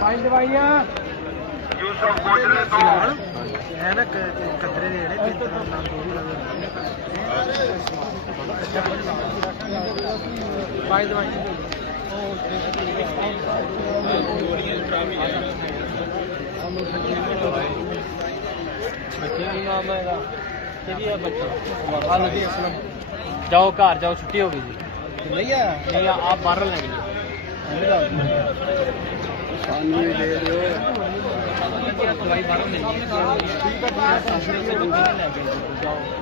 5 ਦਵਾਈਆਂ ਯੂਸਫ ਗੋਜਰੇ ਤੋਂ ਹੈ ਨਾ ਕਤਰੇ ਦੇ ਜਿਹੜੇ ਤਿੰਨ ਤਰ੍ਹਾਂ ਨਾਮ ਦੋ ਵੀ ਲੱਗਦੇ 5 ਦਵਾਈਆਂ ਬੱਚੇ ਦਾ ਨਾਮ ਹੈਗਾ ਕਿਹੜੀ ਹੈ ਬੱਚਾ ਆਲਦੀ ਅਸਲਮ ਜਾਓ ਘਰ ਜਾਓ ਛੁੱਟੀ ਹੋ ਗਈ ਜੀ ਨਹੀਂ ਆ ਨਹੀਂ ਆਪ ਬਾਹਰ ਲੈ ਗਏ ਸਾਨੂੰ ਦੇ ਦਿਓ ਦਵਾਈ ਬਾਹਰ ਮਿਲ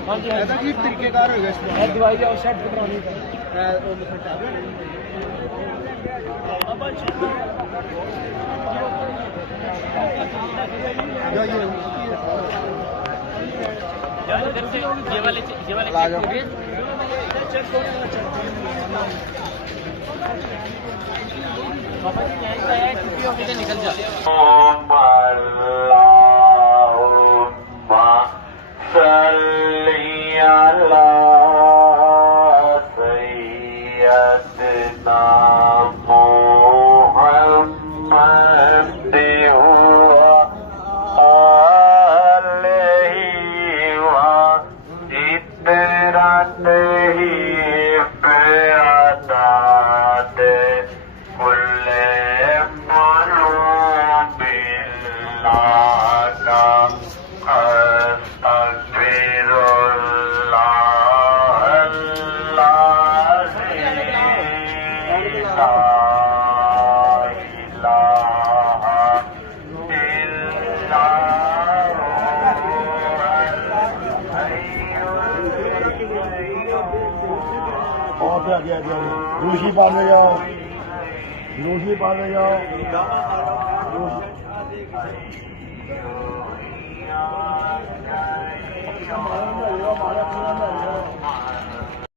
ਹਾਂਜੀ ਇਹਦਾ ਕੀ ਤਰੀਕੇਕਾਰ ਹੋਏਗਾ ਇਸ ਦਾ ਇਹ ਦਵਾਈ ਦਾ ਸੈੱਟ ਕਰਾਉਣੀ ਹੈ ਉਹ ਸੈੱਟ ਆ ये वाले पापा जी क्या है छुट्टी होगी तो निकल जा दूसरी पाल में जाओ दूसरी पाल में जाओ